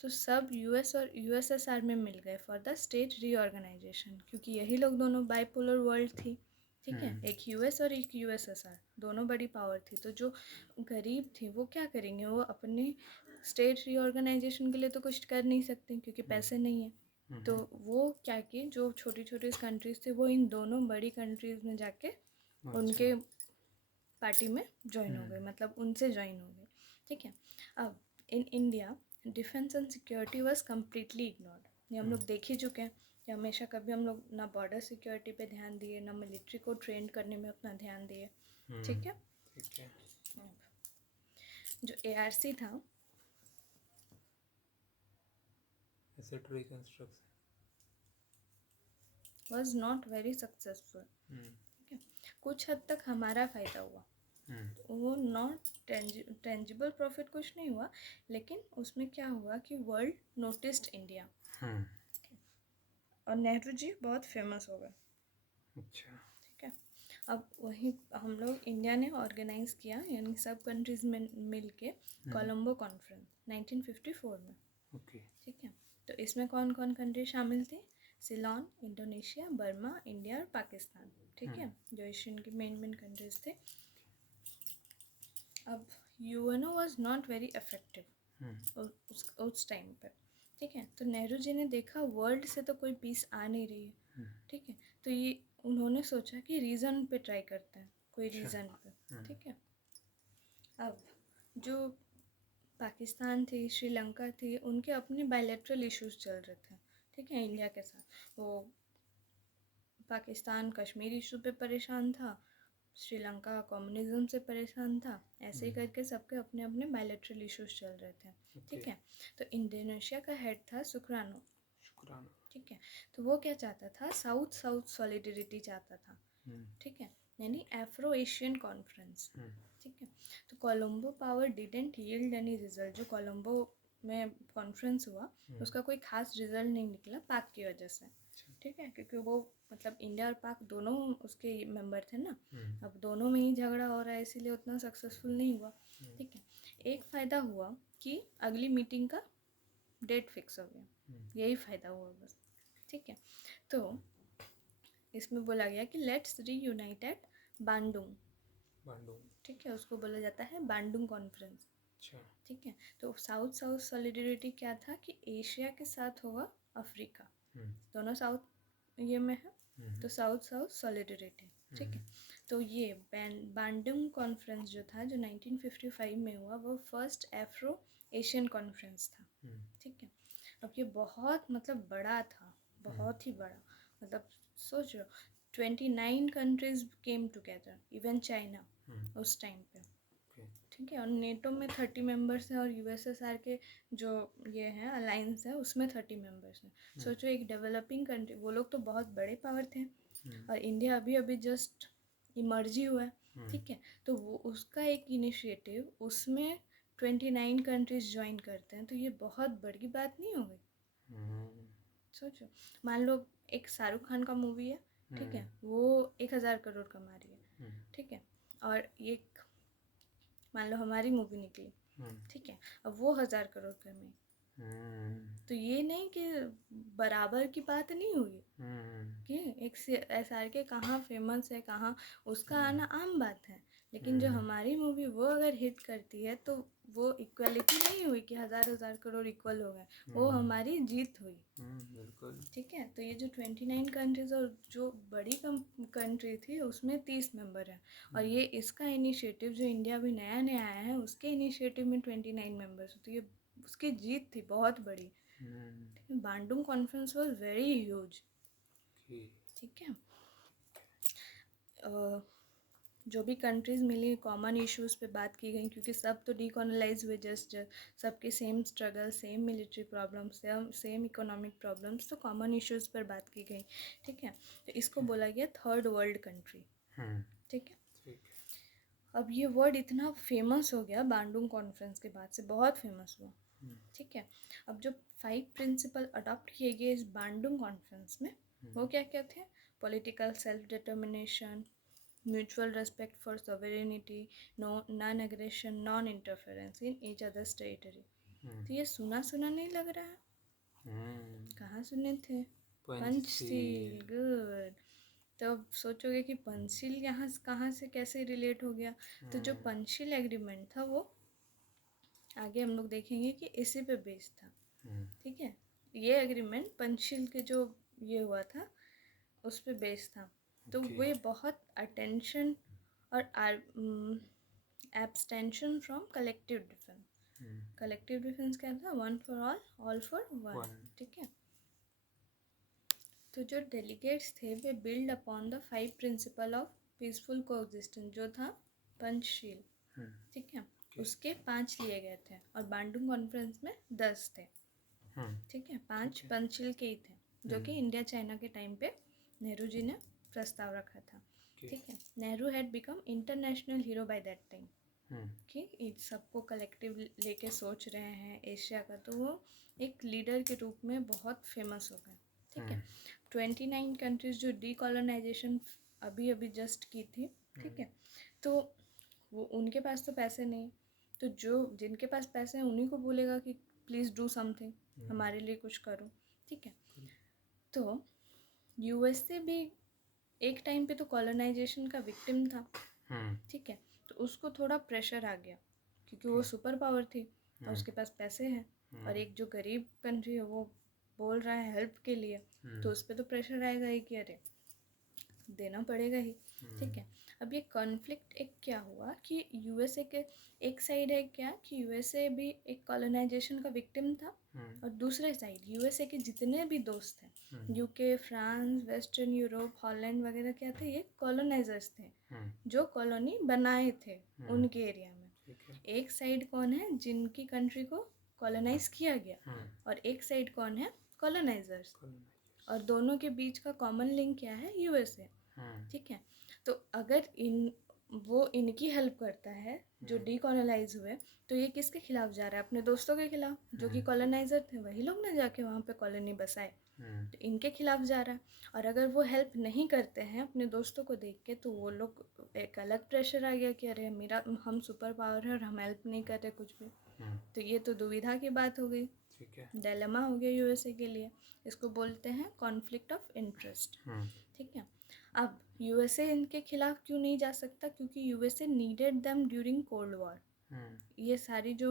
तो सब यूएस और यूएसएसआर में मिल गए फॉर द स्टेट रीऑर्गेनाइजेशन, क्योंकि यही लोग दोनों बाइपोलर वर्ल्ड थी। ठीक है। एक यूएस और एक यूएसएसआर, दोनों बड़ी पावर थी। तो जो गरीब थी वो क्या करेंगे? वो अपने स्टेट रीऑर्गेनाइजेशन के लिए तो कुछ कर नहीं सकते क्योंकि पैसे नहीं है। तो वो क्या कि जो छोटी छोटी कंट्रीज थे वो इन दोनों बड़ी कंट्रीज में जाके उनके पार्टी में ज्वाइन हो गए, मतलब उनसे ज्वाइन हो गए। ठीक है। अब in India defence and security was completely ignored. ये हम लोग देख ही चुके हैं कि हमेशा कभी हम लोग ना बॉर्डर सिक्योरिटी पे ध्यान दिए, ना मिलिट्री को ट्रेन करने में अपना ध्यान दिए। ठीक है। ठीक है। जो ARC था, asset reconstruction, was not very successful. ठीक है। कुछ हद तक हमारा फ़ायदा हुआ, वो नॉट टेंजिबल प्रॉफिट कुछ नहीं हुआ, लेकिन उसमें क्या हुआ कि वर्ल्ड नोटिस्ड इंडिया, और नेहरू जी बहुत फेमस हो गए। अच्छा। ठीक है। अब वही हम लोग इंडिया ने ऑर्गेनाइज किया, यानी सब कंट्रीज में मिल के कोलंबो कॉन्फ्रेंस 1954 में। ओके। ठीक है। तो इसमें कौन कौन कंट्री शामिल थी? सिलोन, इंडोनेशिया, बर्मा, इंडिया और पाकिस्तान। ठीक है। जो एशियन की मेन कंट्रीज थे। अब UNO was not very effective उस टाइम पर। ठीक है। तो नेहरू जी ने देखा वर्ल्ड से तो कोई पीस आ नहीं रही है। ठीक है। तो ये उन्होंने सोचा कि रीज़न पे ट्राई करते हैं, कोई रीज़न पे। ठीक है। अब जो पाकिस्तान थी, श्रीलंका थी, उनके अपने बायलैटरल इश्यूज चल रहे थे। ठीक है। इंडिया के साथ वो पाकिस्तान कश्मीर इशू पे परेशान था, श्रीलंका कम्युनिज्म से परेशान था। ऐसे ही करके सबके अपने अपने बायलैटरल इश्यूज चल रहे थे। ठीक है। तो इंडोनेशिया का हेड था सुकरानो। ठीक है। तो वो क्या चाहता था? साउथ साउथ सॉलिडरिटी चाहता था। ठीक है। यानी एफ्रो एशियन कॉन्फ्रेंस। ठीक है। तो Colombo power didn't yield any result. जो कोलंबो में कॉन्फ्रेंस हुआ उसका कोई खास रिजल्ट नहीं निकला पाक की वजह से। ठीक है। क्योंकि वो मतलब इंडिया और पाक दोनों उसके मेंबर थे ना। अब दोनों में ही झगड़ा हो रहा है, इसीलिए उतना सक्सेसफुल नहीं हुआ। ठीक है। एक फ़ायदा हुआ कि अगली मीटिंग का डेट फिक्स हो गया, यही फ़ायदा हुआ बस। ठीक है। तो इसमें बोला गया कि लेट्स रीयूनाइट एट बांडुंग। ठीक है। उसको बोला जाता है बांडुंग कॉन्फ्रेंस। ठीक है। तो साउथ साउथ सॉलिडरिटी क्या था कि एशिया के साथ होगा अफ्रीका, दोनों साउथ ये में है, तो साउथ साउथ सॉलिडरिटी। ठीक है। तो ये बांडुंग कॉन्फ्रेंस जो था, जो 1955 में हुआ, वो फर्स्ट एफ्रो एशियन कॉन्फ्रेंस था। ठीक है। अब ये बहुत मतलब बड़ा था, बहुत ही बड़ा। मतलब सोच लो 29 countries came together, even China उस टाइम पे। ठीक है। और नेटो में 30 मेंबर्स हैं, और यूएसएसआर के जो ये हैं अलायंस है उसमें 30 मेंबर्स हैं। सोचो एक डेवलपिंग कंट्री, वो लोग तो बहुत बड़े पावर थे, और इंडिया अभी अभी जस्ट इमर्ज ही हुआ है। ठीक है। तो वो उसका एक इनिशिएटिव, उसमें 29 कंट्रीज ज्वाइन करते हैं, तो ये बहुत बड़ी बात नहीं हो गई? सोचो, मान लो एक शाहरुख खान का मूवी है। ठीक है। वो 1000 करोड़ कमा रही है। ठीक है। और एक मान लो हमारी मूवी निकली। ठीक है। अब वो 1000 करोड़ कमाई, तो ये नहीं कि बराबर की बात नहीं हुई कि एक SR के कहाँ फेमस है, कहाँ उसका आना आम बात है, लेकिन जो हमारी मूवी वो अगर हिट करती है तो वो इक्वलिटी नहीं हुई कि 1000 करोड़ इक्वल हो गए, वो हमारी जीत हुई। बिल्कुल। ठीक है। तो ये जो 29 कंट्रीज और जो बड़ी कंट्री थी उसमें 30 मेंबर हैं, और ये इसका इनिशिएटिव जो इंडिया अभी नया नया आया है उसके इनिशिएटिव में 29 मेंबर्स, तो ये उसकी जीत थी बहुत बड़ी। Bandung conference was very huge. ठीक है। जो भी कंट्रीज़ मिली कॉमन इश्यूज़ पे बात की गई, क्योंकि सब तो डीकोलोनाइज हुए जस्ट, सबके same struggle, same military problems, same economic problems, तो कॉमन इश्यूज़ पर बात की गई, ठीक है। तो इसको बोला गया थर्ड वर्ल्ड कंट्री, ठीक है। ठीक है। अब ये वर्ड इतना फेमस हो गया बांडुंग कॉन्फ्रेंस के बाद से, बहुत फेमस हुआ, ठीक है। अब जो 5 प्रिंसिपल अडॉप्ट किए गए इस बांडुंग कॉन्फ्रेंस में, वो क्या क्या थे? Political self determination, mutual respect for sovereignty, non aggression, non interference in each others territory. तो ये सुना सुना नहीं लग रहा है? कहाँ सुने थे? पंचशील, गुड। तो अब सोचोगे कि पंचशील यहाँ कहाँ से कैसे रिलेट हो गया? तो जो पंचशील एग्रीमेंट था वो आगे हम लोग देखेंगे कि इसी पे बेस्ड था, ठीक है। ये एग्रीमेंट पंचशील के जो ये हुआ था उस पे बेस्ड था। तो वो ये बहुत अटेंशन और abstention from collective defence. Collective defence क्या था? One for all for one, ठीक है। तो जो डेलीगेट्स थे वे build upon the 5 principle of peaceful coexistence, जो था पंचशील, ठीक है। उसके 5 लिए गए थे और बांडुंग कॉन्फ्रेंस में 10 थे, ठीक है। 5 पंचशील के ही थे, जो कि इंडिया चाइना के टाइम पे नेहरू जी ने प्रस्ताव रखा था, ठीक है। Nehru had become international hero by that time, कि इस सबको कलेक्टिव लेके सोच रहे हैं एशिया का, तो वो एक लीडर के रूप में बहुत फेमस हो गए, ठीक है। 29 कंट्रीज जो डीकोलोनाइजेशन अभी अभी जस्ट की थी, ठीक है। तो वो उनके पास तो पैसे नहीं, तो जो जिनके पास पैसे हैं उन्हीं को बोलेगा कि प्लीज़ डू समथिंग, हमारे लिए कुछ करो, ठीक है। तो यूएसए भी एक टाइम पे तो कॉलोनाइजेशन का विक्टिम था, ठीक है। तो उसको थोड़ा प्रेशर आ गया क्योंकि वो सुपर पावर थी और उसके पास पैसे हैं, और एक जो गरीब कंट्री है वो बोल रहा है हेल्प के लिए, तो उस पर तो प्रेशर आएगा ही कि अरे देना पड़ेगा ही, ठीक है। अब ये कॉन्फ्लिक्ट एक क्या हुआ कि यूएसए के एक साइड है क्या कि यूएसए भी एक कॉलोनाइजेशन का विक्टिम था, और दूसरे साइड यूएसए के जितने भी दोस्त हैं, UK, France, western Europe, Holland वगैरह क्या थे? ये कॉलोनाइजर्स थे जो कॉलोनी बनाए थे उनके एरिया में। एक साइड कौन है? जिनकी कंट्री को कॉलोनाइज किया गया, और एक साइड कौन है? कॉलोनाइजर्स। और दोनों के बीच का कॉमन लिंक क्या है? यूएसए, ठीक है। तो अगर वो इनकी हेल्प करता है जो डीकोलोनाइज हुए, तो ये किसके खिलाफ जा रहा है? अपने दोस्तों के खिलाफ, जो कि कॉलोनाइजर थे, वही लोग ना जाके वहाँ पे कॉलोनी बसाए, तो इनके खिलाफ जा रहा है। और अगर वो हेल्प नहीं करते हैं अपने दोस्तों को देख के, तो वो लोग एक अलग प्रेशर आ गया कि अरे हम सुपर पावर है और हम हेल्प नहीं कर रहे कुछ भी। तो ये तो दुविधा की बात हो गई, ठीक है। डिलेमा हो गया यूएसए के लिए। इसको बोलते हैं कॉन्फ्लिक्ट ऑफ इंटरेस्ट, ठीक है। अब यूएसए इनके खिलाफ क्यों नहीं जा सकता? क्योंकि USA needed them during cold war. ये सारी जो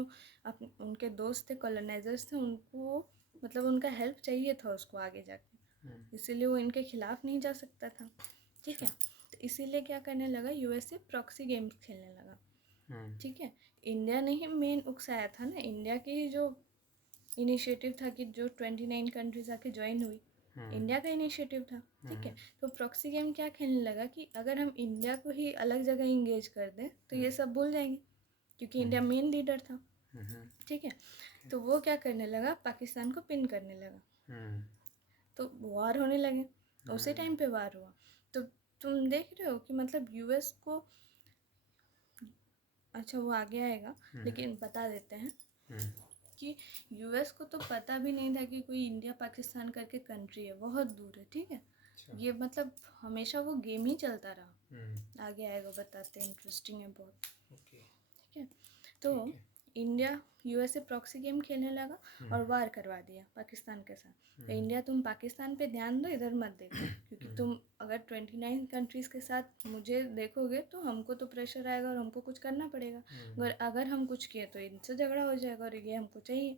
उनके दोस्त थे, कॉलोनाइजर्स थे, उनको मतलब उनका हेल्प चाहिए था उसको आगे जाके, इसीलिए वो इनके खिलाफ नहीं जा सकता था, ठीक है। तो इसीलिए क्या करने लगा? यूएसए प्रॉक्सी गेम्स खेलने लगा, ठीक है। इंडिया ने ही मेन उकसाया था ना, इंडिया की ही जो इनिशिएटिव था कि जो 29 कंट्रीज आके ज्वाइन हुई, इंडिया का इनिशिएटिव था, ठीक है। तो प्रॉक्सी गेम क्या खेलने लगा कि अगर हम इंडिया को ही अलग जगह इंगेज कर दें तो ये सब भूल जाएंगे, क्योंकि इंडिया मेन लीडर था, ठीक है। तो वो क्या करने लगा? पाकिस्तान को पिन करने लगा, तो वार होने लगे। उसी टाइम पे वार हुआ। तो तुम देख रहे हो कि मतलब यूएस को, अच्छा वो आगे आएगा, लेकिन बता देते हैं कि यूएस को तो पता भी नहीं था कि कोई इंडिया पाकिस्तान करके कंट्री है, बहुत दूर है, ठीक है। ये मतलब हमेशा वो गेम ही चलता रहा। आगे आएगा बताते, इंटरेस्टिंग है बहुत, ठीक है। तो इंडिया यूएसए प्रॉक्सी गेम खेलने लगा और वार करवा दिया पाकिस्तान के साथ। तो इंडिया तुम पाकिस्तान पे ध्यान दो, इधर मत देखो, क्योंकि तुम अगर 29 कंट्रीज़ के साथ मुझे देखोगे तो हमको तो प्रेशर आएगा और हमको कुछ करना पड़ेगा। अगर हम कुछ किए तो इनसे झगड़ा हो जाएगा और ये हमको चाहिए,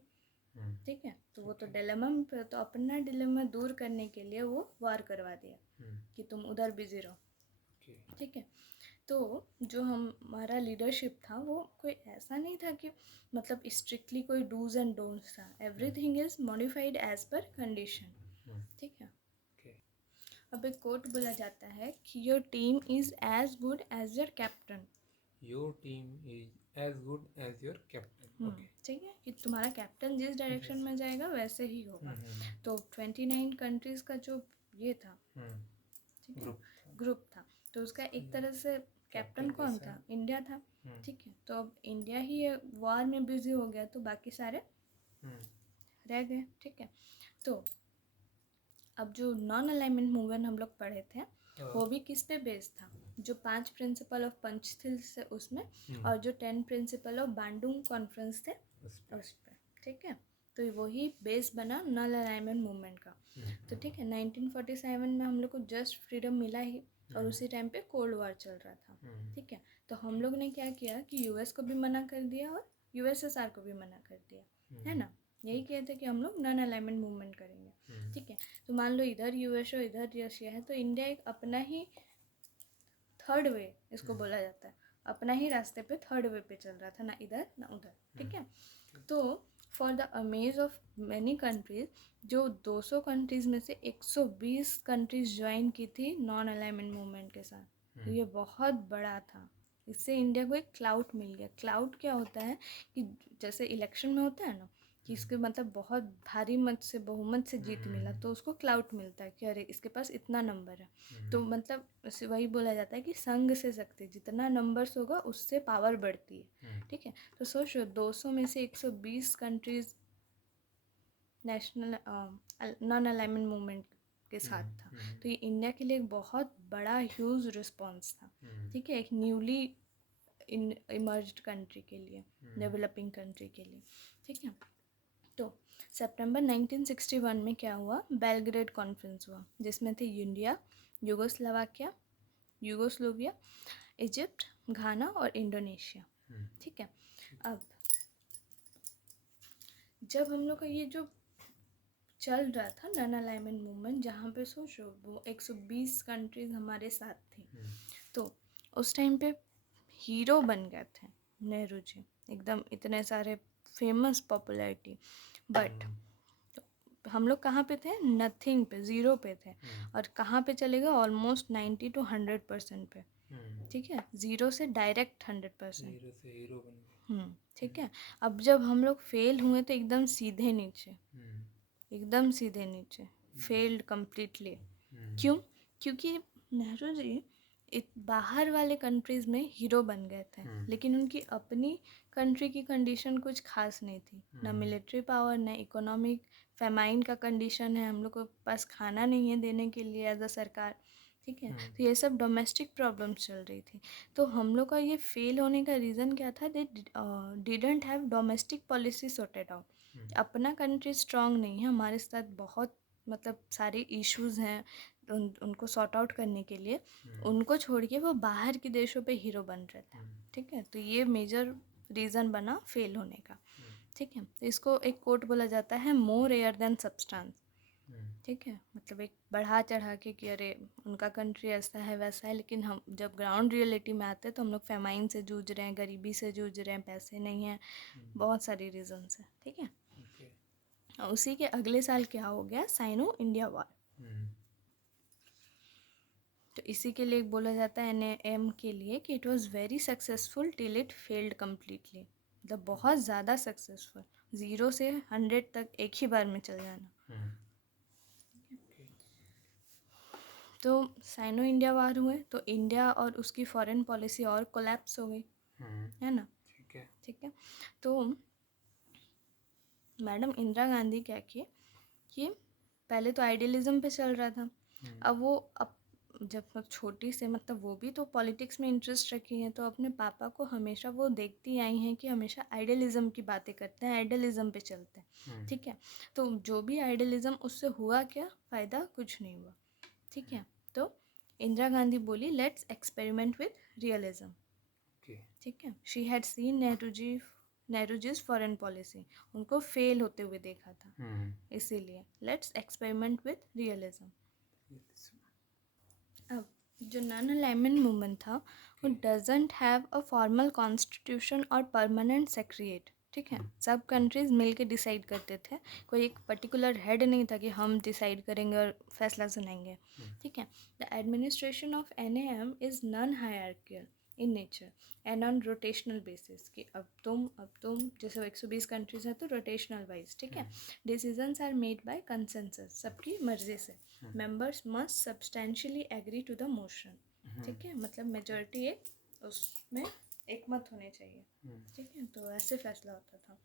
ठीक है। तो वो तो डिलेमा में, तो अपना डिलेमा दूर करने के लिए वो वार करवा दिया कि तुम उधर बिजी रहो, ठीक है। तो जो हमारा लीडरशिप था वो कोई ऐसा नहीं था कि मतलब स्ट्रिक्टली कोई डूज एंड डोंट्स था, everything is modified as per condition, ठीक है। अब एक कोट बोला जाता है कि your team is as good as your captain. Your team is as good as your captain. Okay. ठीक है, कि तुम्हारा कैप्टन जिस डायरेक्शन में जाएगा वैसे ही होगा। तो 29 कंट्रीज का जो ये था, ठीक है, ग्रुप था, तो उसका एक तरह से कैप्टन कौन था? इंडिया था। ठीक है, तो अब इंडिया ही वॉर में बिजी हो गया तो बाकी सारे रह गए। ठीक है, तो अब जो नॉन अलाइनमेंट मूवमेंट हम लोग पढ़े थे वो भी किस पे बेस्ड था? जो 5 प्रिंसिपल ऑफ पंचशील से उसमें, और जो 10 प्रिंसिपल ऑफ बांडुंग कॉन्फ्रेंस थे उस पे। ठीक है, तो वही बेस बना नॉन अलाइनमेंट मूवमेंट का। तो ठीक है, 1947 में हम लोग को जस्ट फ्रीडम मिला ही, और उसी टाइम पे कोल्ड वॉर चल रहा था। ठीक है, तो हम लोग ने क्या किया कि यूएस को भी मना कर दिया और यूएसएसआर को भी मना कर दिया, है ना। यही किए थे कि हम लोग नॉन अलाइनमेंट मूवमेंट करेंगे। ठीक है, तो मान लो इधर यूएस और इधर रशिया है, तो इंडिया एक अपना ही थर्ड वे इसको बोला जाता है, अपना ही रास्ते पे थर्ड वे पे चल रहा था, ना इधर ना उधर। ठीक है, तो for the amaze of many countries, जो 200 कंट्रीज में से 120 कंट्रीज ज्वाइन की थी नॉन अलाइनमेंट मूवमेंट के साथ। तो ये बहुत बड़ा था, इससे इंडिया को एक क्लाउड मिल गया। क्लाउड क्या होता है कि जैसे इलेक्शन में होता है ना कि इसके मतलब बहुत भारी मत से, बहुमत से जीत मिला, तो उसको क्लाउड मिलता है कि अरे इसके पास इतना नंबर है। तो मतलब वही बोला जाता है कि संघ से शक्ति, जितना नंबर्स होगा उससे पावर बढ़ती है। ठीक है, तो सोचो 200 में से 120 countries national non alignment movement के साथ था। तो ये इंडिया के लिए एक बहुत बड़ा ह्यूज रिस्पॉन्स था। ठीक है, एक न्यूली इमर्ज्ड कंट्री के लिए, डेवलपिंग कंट्री के लिए। ठीक है, तो सितंबर 1961 में क्या हुआ? बेलग्रेड कॉन्फ्रेंस हुआ, जिसमें थे इंडिया, यूगोस्लोविया, इजिप्ट, घाना और इंडोनेशिया। ठीक है, अब जब हम लोग का ये जो चल रहा था नॉन अलाइनमेंट मूवमेंट, जहाँ पे सोचो वो 120 कंट्रीज हमारे साथ थी, तो उस टाइम पे हीरो बन गए थे नेहरू जी, एकदम इतने सारे फेमस, पॉपुलैरिटी। बट हम लोग कहाँ पे थे? नथिंग पे, ज़ीरो पे थे। और कहाँ पे चलेगा? ऑलमोस्ट 90 to 100% पे। ठीक है, ज़ीरो से डायरेक्ट 100%। हीरो से हीरो बन गए। ठीक है, अब जब हम लोग फेल हुए तो एकदम सीधे नीचे, एकदम सीधे नीचे, फेल्ड कम्प्लीटली। क्यों? क्योंकि नेहरू जी बाहर वाले कंट्रीज़ में हीरो बन गए थे, लेकिन उनकी अपनी कंट्री की कंडीशन कुछ खास नहीं थी, ना मिलिट्री पावर, ना इकोनॉमिक, फेमाइन का कंडीशन है, हम लोग को पास खाना नहीं है देने के लिए एज अ सरकार। ठीक है, तो ये सब डोमेस्टिक प्रॉब्लम्स चल रही थी। तो हम लोग का ये फेल होने का रीज़न क्या था? They didn't have domestic policy sorted out. अपना कंट्री स्ट्रांग नहीं है, हमारे साथ बहुत मतलब सारे इश्यूज हैं उनको सॉर्ट आउट करने के लिए, उनको छोड़ के वो बाहर के देशों पे हीरो बन रहे थे। ठीक है, तो ये मेजर रीज़न बना फेल होने का। ठीक है, तो इसको एक कोट बोला जाता है, मोर एयर देन सब्सटेंस। ठीक है, मतलब एक बढ़ा चढ़ा के कि अरे उनका कंट्री ऐसा है वैसा है, लेकिन हम जब ग्राउंड रियलिटी में आते हैं तो हम लोग फेमाइन से जूझ रहे हैं, गरीबी से जूझ रहे हैं, पैसे नहीं हैं, बहुत सारी रीजंस हैं। ठीक है, और उसी के अगले साल क्या हो गया? Sino India war. तो इसी के लिए बोला जाता है NAM के लिए कि it was very successful till it failed completely, मतलब बहुत ज़्यादा सक्सेसफुल, 0 से 100 तक एक ही बार में चल जाना। तो साइनो इंडिया वार हुए तो इंडिया और उसकी फॉरेन पॉलिसी और कोलैप्स हो गई, है ना। ठीक है, तो मैडम इंदिरा गांधी क्या किए कि पहले तो आइडियलिज्म पे चल रहा था, अब वो जब छोटी से मतलब वो भी तो पॉलिटिक्स में इंटरेस्ट रखी हैं, तो अपने पापा को हमेशा वो देखती आई हैं कि हमेशा आइडियलिज्म की बातें करते हैं, आइडियलिज्म पे चलते हैं। ठीक है, तो जो भी आइडियलिज्म, उससे हुआ क्या फ़ायदा? कुछ नहीं हुआ। ठीक है, तो इंदिरा गांधी बोली लेट्स एक्सपेरिमेंट विद रियलिज्म। ठीक है, she had seen Nehru ji's foreign policy, उनको फेल होते हुए देखा था, इसीलिए लेट्स एक्सपेरिमेंट विद रियलिज्म। अब जो नॉन अलाइनमेंट मूवमेंट था वो doesn't have a formal constitution और परमानेंट सेक्रेटरी, ठीक है, सब कंट्रीज़ मिल के डिसाइड करते थे, कोई एक पर्टिकुलर हेड नहीं था कि हम डिसाइड करेंगे और फैसला सुनाएंगे, ठीक है। The administration of NAM is non hierarchical in nature and on rotational basis, कि अब तुम जैसे 120 कंट्रीज हैं तो रोटेशनल वाइज, ठीक है। Decisions are made by consensus, सबकी मर्जी से। Members must substantially agree to the motion, ठीक है, मतलब मेजॉरिटी एक उसमें एक मत होने चाहिए, ठीक है। तो ऐसे फैसला होता था।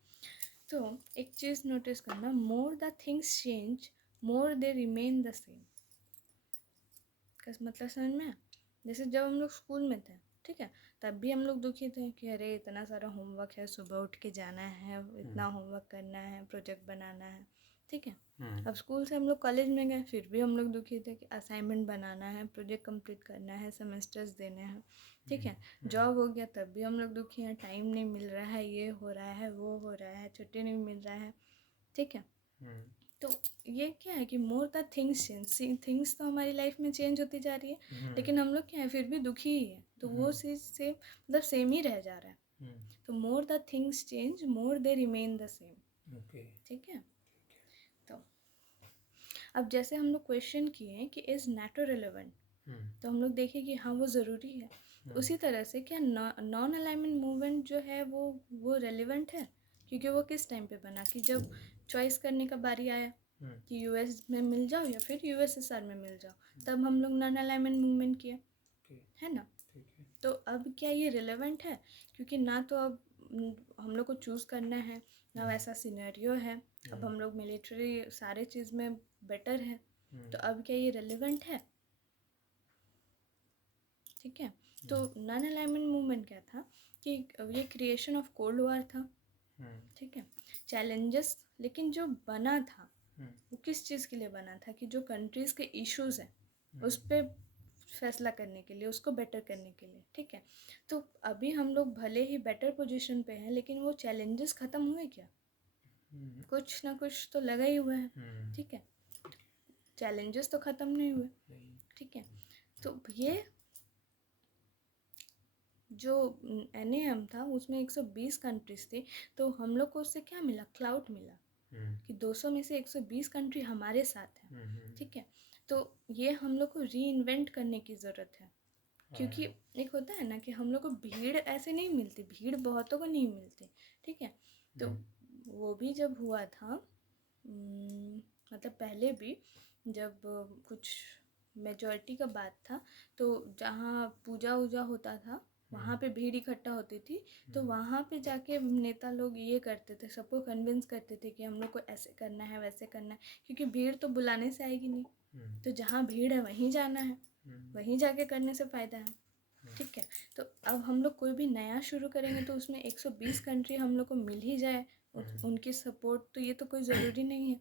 तो एक चीज़ नोटिस करना, more the things change more they remain the same. मतलब समझ में? जैसे जब हम लोग स्कूल में थे, ठीक है, तब भी हम लोग दुखी थे कि अरे इतना सारा होमवर्क है, सुबह उठ के जाना है, इतना होमवर्क करना है, प्रोजेक्ट बनाना है, ठीक है। अब स्कूल से हम लोग कॉलेज में गए, फिर भी हम लोग दुखी थे कि असाइनमेंट बनाना है, प्रोजेक्ट कंप्लीट करना है, सेमेस्टर्स देने हैं, ठीक है। जॉब हो गया तब भी हम लोग दुखी हैं, टाइम नहीं मिल रहा है, ये हो रहा है, वो हो रहा है, छुट्टी नहीं मिल रहा है, ठीक है। तो ये क्या है कि more the things change, things तो हमारी लाइफ में चेंज होती जा रही है, लेकिन हम लोग क्या है फिर भी दुखी ही है, तो वो चीज़ से मतलब सेम ही रह जा रहा है। तो more the things change more they remain the same, ठीक है। तो अब जैसे हम लोग क्वेश्चन किए कि इज़ नेटो रिलेवेंट, तो हम लोग देखें कि हाँ वो ज़रूरी है। तो उसी तरह से क्या नॉन अलाइनमेंट मूवमेंट जो है वो रेलिवेंट है, क्योंकि वो किस टाइम पे बना कि जब चॉइस करने का बारी आया कि यूएस में मिल जाओ या फिर USSR में मिल जाओ, तब हम लोग नॉन अलाइनमेंट मूवमेंट किया, है ना। तो अब क्या ये रिलेवेंट है, क्योंकि ना तो अब हम लोग को चूज़ करना है, ना वैसा सिनेरियो है, अब हम लोग मिलिट्री सारे चीज़ में बेटर है, तो अब क्या ये रिलेवेंट है, ठीक है। तो नॉन अलाइनमेंट मूवमेंट क्या था कि ये क्रिएशन ऑफ कोल्ड वॉर था, ठीक है। चैलेंजेस, लेकिन जो बना था वो किस चीज़ के लिए बना था कि जो कंट्रीज़ के इश्यूज़ हैं उस पर फैसला करने के लिए, उसको बेटर करने के लिए, ठीक है। तो अभी हम लोग भले ही बेटर पोजीशन पे हैं, लेकिन वो चैलेंजेस ख़त्म हुए क्या? कुछ ना कुछ तो लगा ही हुआ है, ठीक है। चैलेंजेस तो ख़त्म नहीं हुए, ठीक है। तो ये जो NAM था उसमें 120 कंट्रीज थी, तो हम लोग को उससे क्या मिला, क्लाउड मिला कि 200 में से 120 कंट्री हमारे साथ हैं, ठीक है। तो ये हम लोग को री इन्वेंट करने की ज़रूरत है, क्योंकि एक होता है ना कि हम लोग को भीड़ ऐसे नहीं मिलती, भीड़ बहुतों को नहीं मिलती, ठीक है। तो वो भी जब हुआ था मतलब पहले भी जब कुछ मेजॉरिटी का बात था, तो जहाँ पूजा वूजा होता था वहाँ पे भीड़ इकट्ठा होती थी, तो वहाँ पे जाके नेता लोग ये करते थे, सबको कन्विंस करते थे कि हम लोग को ऐसे करना है, वैसे करना है, क्योंकि भीड़ तो बुलाने से आएगी नहीं, तो जहाँ भीड़ है वहीं जाना है, वहीं जाके करने से फ़ायदा है, ठीक है। तो अब हम लोग कोई भी नया शुरू करेंगे तो उसमें 120 कंट्री हम लोग को मिल ही जाए उनकी सपोर्ट, तो ये तो कोई ज़रूरी नहीं है,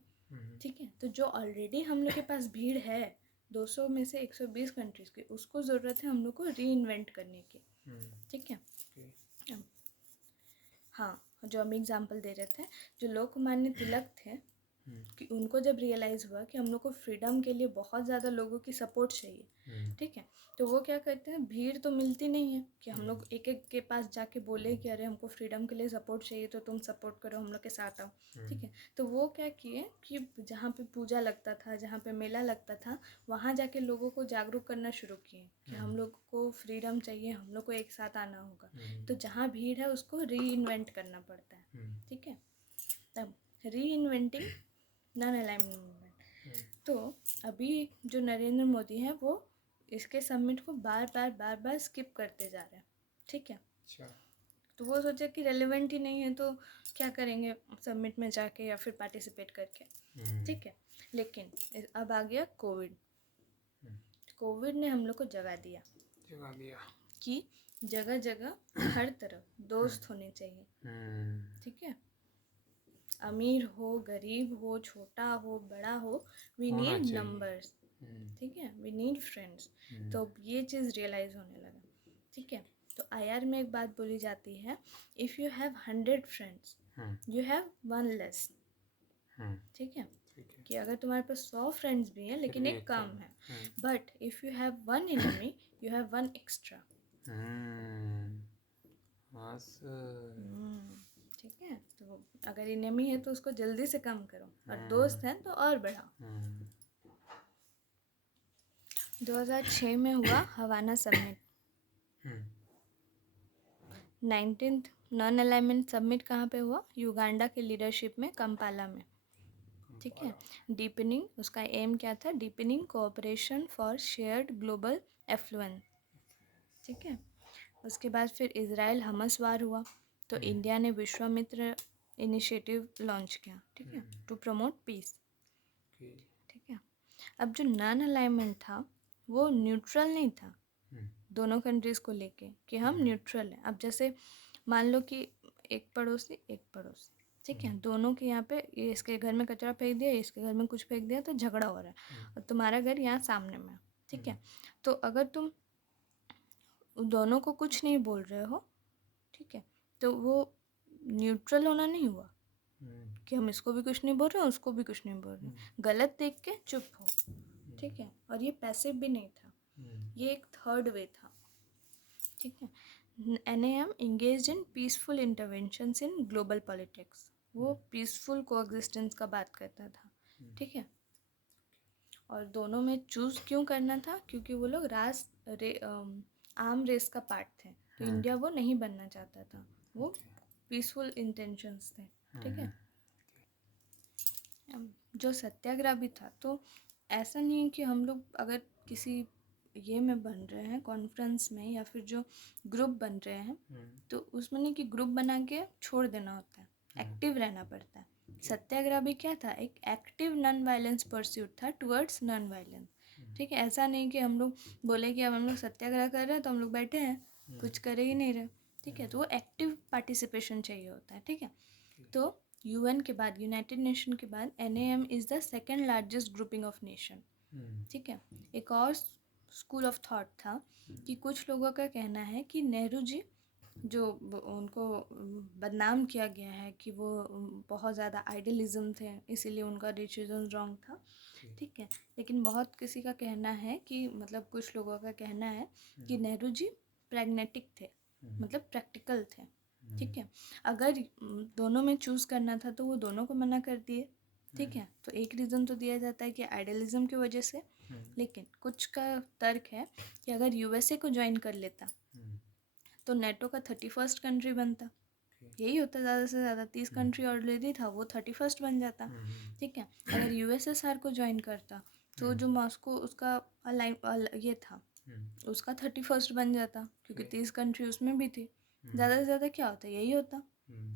ठीक है। तो जो ऑलरेडी हम लोग के पास भीड़ है 200 में से 120 कंट्रीज़ की, उसको ज़रूरत है हम लोग को री इन्वेंट करने की, ठीक है। हाँ, जो हम एग्जांपल दे रहे थे, जो लोकमान्य तिलक थे, कि उनको जब रियलाइज़ हुआ कि हम लोग को फ्रीडम के लिए बहुत ज़्यादा लोगों की सपोर्ट चाहिए, ठीक है। तो वो क्या करते हैं, भीड़ तो मिलती नहीं है कि हम लोग एक एक के पास जाके बोले कि अरे हमको फ्रीडम के लिए सपोर्ट चाहिए तो तुम सपोर्ट करो, हम लोग के साथ आओ, ठीक है। तो वो क्या किए कि जहाँ पे पूजा लगता था, जहाँ पे मेला लगता था, वहाँ जाके लोगों को जागरूक करना शुरू किए कि हम लोग को फ्रीडम चाहिए, हम लोग को एक साथ आना होगा। तो जहाँ भीड़ है उसको री इन्वेंट करना पड़ता है, ठीक है। तब री इन्वेंटिंग नॉन अलाइनमेंट मूवमेंट। तो अभी जो नरेंद्र मोदी हैं वो इसके समिट को बार बार स्किप करते जा रहे हैं, ठीक है। तो वो सोचा कि रेलेवेंट ही नहीं है तो क्या करेंगे समिट में जाके या फिर पार्टिसिपेट करके, ठीक है। लेकिन अब आ गया कोविड। कोविड ने हम लोग को जगा दिया कि जगह जगह हर तरफ दोस्त होने चाहिए, ठीक है। अमीर हो, गरीब हो, छोटा हो, बड़ा हो, वी नीड नंबर्स, ठीक है, वी नीड फ्रेंड्स। तो ये चीज़ रियलाइज़ होने लगा, ठीक है। तो IR में एक बात बोली जाती है, if you have 100 friends you have 1 less, ठीक है। कि अगर तुम्हारे पास 100 फ्रेंड्स भी हैं लेकिन एक कम है, but if you have 1 enemy you have 1 extra, ठीक है, तो अगर इनेमी है तो उसको जल्दी से कम करो, और दोस्त हैं तो और बढ़ाओ। 2006 में हुआ Havana summit. 19th non alignment summit कहाँ पे हुआ? युगांडा के लीडरशिप में कंपाला में। ठीक है, डीपनिंग, उसका एम क्या था? Deepening cooperation for shared global affluence. ठीक है, उसके बाद फिर इजराइल हमस वार हुआ, तो इंडिया ने विश्वामित्र इनिशिएटिव लॉन्च किया। ठीक है, टू प्रमोट पीस। ठीक है, अब जो नॉन अलाइनमेंट था वो न्यूट्रल नहीं था दोनों कंट्रीज़ को लेके, कि हम न्यूट्रल हैं। अब जैसे मान लो कि एक पड़ोसी, ठीक है, दोनों के यहाँ पे, ये इसके घर में कचरा फेंक दिया, इसके घर में कुछ फेंक दिया, तो झगड़ा हो रहा है, और तुम्हारा घर यहाँ सामने में है। ठीक है, तो अगर तुम दोनों को कुछ नहीं बोल रहे हो, ठीक है, तो वो न्यूट्रल होना नहीं हुआ, कि हम इसको भी कुछ नहीं बोल रहे हैं, उसको भी कुछ नहीं बोल रहे, गलत देख के चुप हो। ठीक है, और ये पैसिव भी नहीं था, ये एक थर्ड वे था। ठीक है, NAM engaged in peaceful interventions in global politics, वो पीसफुल कोएग्जिस्टेंस का बात करता था। ठीक है, और दोनों में चूज़ क्यों करना था? क्योंकि वो लोग आर्म रेस का पार्ट थे, तो इंडिया वो नहीं बनना चाहता था, वो पीसफुल इंटेंशंस थे। ठीक है, जो सत्याग्रह भी था, तो ऐसा नहीं है कि हम लोग अगर किसी ये में बन रहे हैं कॉन्फ्रेंस में, या फिर जो ग्रुप बन रहे हैं, तो उसमें नहीं कि ग्रुप बना के छोड़ देना होता है, एक्टिव रहना पड़ता है। सत्याग्रह भी क्या था? एक एक्टिव नॉन वायलेंस परस्यूट था टुवर्ड्स नॉन वायलेंस। ठीक है, ऐसा नहीं कि हम लोग बोले कि अब हम लोग सत्याग्रह कर रहे हैं तो हम लोग बैठे हैं, कुछ कर ही नहीं रहे। ठीक है, तो वो एक्टिव पार्टिसिपेशन चाहिए होता है। ठीक है, तो UN के बाद, यूनाइटेड नेशन के बाद, NAM is the second largest grouping of nation. ठीक है, एक और स्कूल ऑफ थॉट था कि कुछ लोगों का कहना है कि नेहरू जी, जो उनको बदनाम किया गया है कि वो बहुत ज़्यादा आइडियलिज्म थे, इसीलिए उनका डिसीजन रॉन्ग था। ठीक है, लेकिन बहुत किसी का कहना है कि, मतलब कुछ लोगों का कहना है कि नेहरू जी प्रैग्मेटिक थे, मतलब प्रैक्टिकल थे। ठीक है, अगर दोनों में चूज़ करना था तो वो दोनों को मना कर दिए। ठीक है, तो एक रीज़न तो दिया जाता है कि आइडियलिज्म की वजह से, लेकिन कुछ का तर्क है कि अगर USA को ज्वाइन कर लेता तो नेटो का 31st कंट्री बनता। यही होता ज़्यादा से ज़्यादा, 30 कंट्री ऑलरेडी था, वो 31st बन जाता। ठीक है, अगर USSR को ज्वाइन करता तो जो मॉस्को उसका ये था, उसका 31st बन जाता, क्योंकि 30 कंट्री उसमें भी थी। ज़्यादा से ज़्यादा क्या होता, यही होता।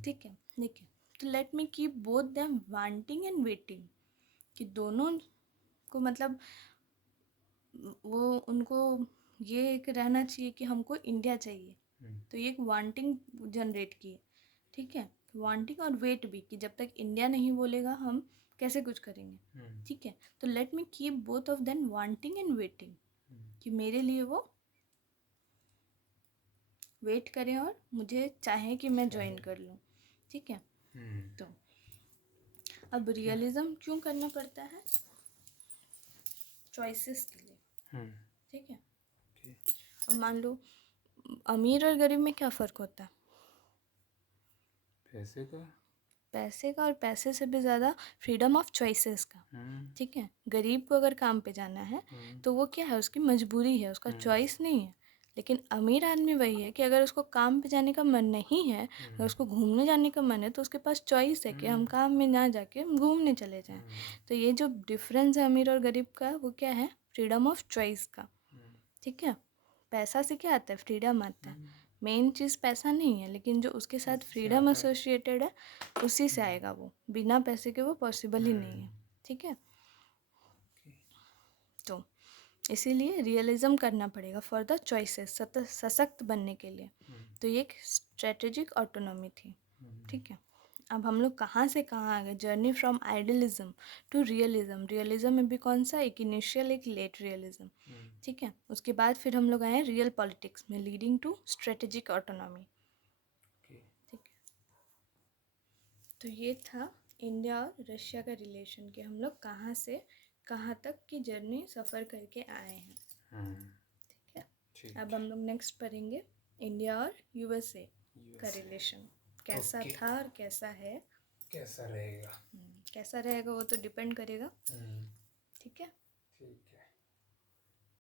ठीक है, देखिए, तो let me keep both them wanting and waiting, कि दोनों को, मतलब वो उनको ये एक रहना चाहिए कि हमको इंडिया चाहिए, तो ये एक वांटिंग जनरेट की है। ठीक है, वांटिंग और वेट भी, कि जब तक इंडिया नहीं बोलेगा हम कैसे कुछ करेंगे। ठीक है, तो let me keep both of them wanting and waiting, कि मेरे लिए वो वेट करें और मुझे चाहे कि मैं ज्वाइन कर लूँ। ठीक है, तो अब रियलिज्म क्यों करना पड़ता है? चॉइसेस के लिए। ठीक है, अब मान लो अमीर और गरीब में क्या फ़र्क होता है? पैसे का, और पैसे से भी ज़्यादा फ्रीडम ऑफ चॉइसेस का। ठीक है, गरीब को अगर काम पे जाना है तो वो क्या है, उसकी मजबूरी है, उसका चॉइस नहीं है। लेकिन अमीर आदमी वही है कि अगर उसको काम पे जाने का मन नहीं है, अगर उसको घूमने जाने का मन है, तो उसके पास चॉइस है कि हम काम में ना जाके हम घूमने चले जाएं। तो ये जो डिफरेंस है अमीर और गरीब का, वो क्या है? फ्रीडम ऑफ चॉइस का। ठीक है, पैसा से क्या आता है? फ्रीडम आता है। मेन चीज़ पैसा नहीं है, लेकिन जो उसके साथ फ्रीडम एसोसिएटेड है उसी से आएगा वो, बिना पैसे के वो पॉसिबल ही नहीं है। ठीक है, तो इसीलिए रियलिज्म करना पड़ेगा फॉर द चॉइसेस, सशक्त बनने के लिए। तो ये एक स्ट्रेटेजिक ऑटोनॉमी थी। ठीक है, अब हम लोग कहाँ से कहाँ आ गए? Journey from idealism to realism. Realism में भी कौन सा? एक इनिशियल, एक लेट रियलिज्म। ठीक है, उसके बाद फिर हम लोग आए रियल पॉलिटिक्स में, लीडिंग टू स्ट्रेटेजिक ऑटोनॉमी। ठीक है, तो ये था इंडिया और रशिया का रिलेशन, कि हम लोग कहाँ से कहाँ तक की जर्नी सफ़र करके आए हैं। ठीक है, अब हम लोग नेक्स्ट पढ़ेंगे इंडिया और USA का रिलेशन कैसा Okay. था और कैसा है। कैसा रहेगा? कैसा रहेगा वो तो डिपेंड करेगा। हम्म, ठीक है। ठीक